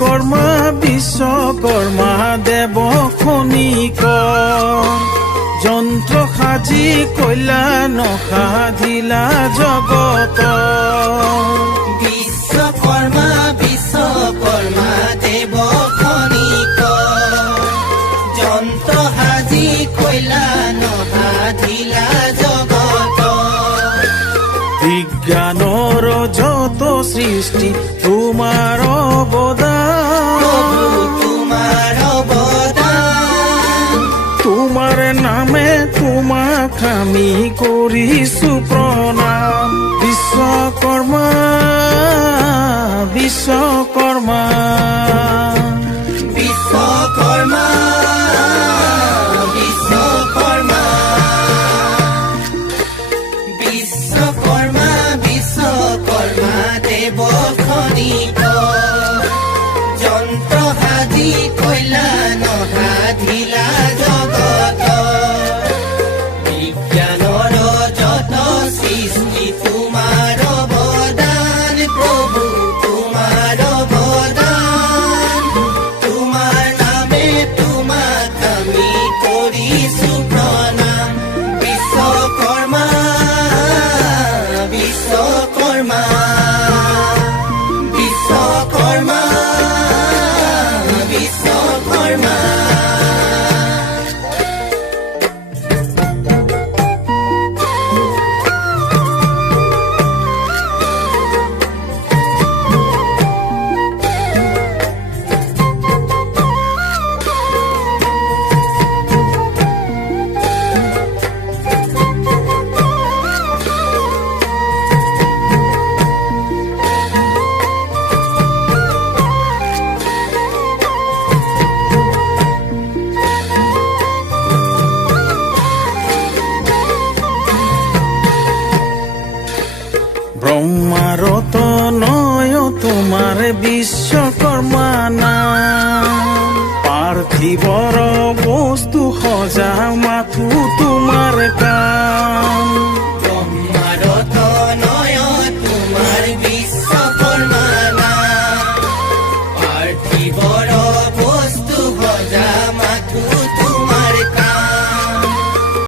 কৰ্মা বিশ্বকৰ্মা দেৱ খনিক যন্ত্ৰ সাজি কইলা নসাধিলা জগত বিশ্বকৰ্মা বিশ্বকৰ্মা দেৱ খনিক যন্ত্ৰ সাজি কইলা নসাধিলা জগত বিজ্ঞানৰ যত সৃষ্টি তোমাৰ অৱদান তোমাৰ অৱদান তোমাৰ নামে তোমাক আমি কৰিছো প্ৰণাম বিশ্বকৰ্মা বিশ্বকৰ্মা বিশ্বকৰ্মা বিশ্বকৰ্মা বিশ্বকৰ্মা বিশ্বকৰ্মা দেৱ খনিক যন্ত্ৰ সাজি কইলা নসাধিলা জগত বিজ্ঞানৰ যত সৃষ্টি তোমাৰ অৱদান প্ৰভু তোমাৰ অৱদান তোমাৰ নামে তোমাক আমি কৰিছো প্ৰণাম বিশ্বকৰ্মা বিশ্বকৰ্মা বিশ্বকৰ্মা বিশ্বকৰ্মা ব্ৰহ্মাৰত নয় তোমাৰ বিশ্বকৰ্মা নাম পাৰ্থিৱৰ বস্তু সজা মাথো তোমাৰ কাম ব্ৰহ্মাৰত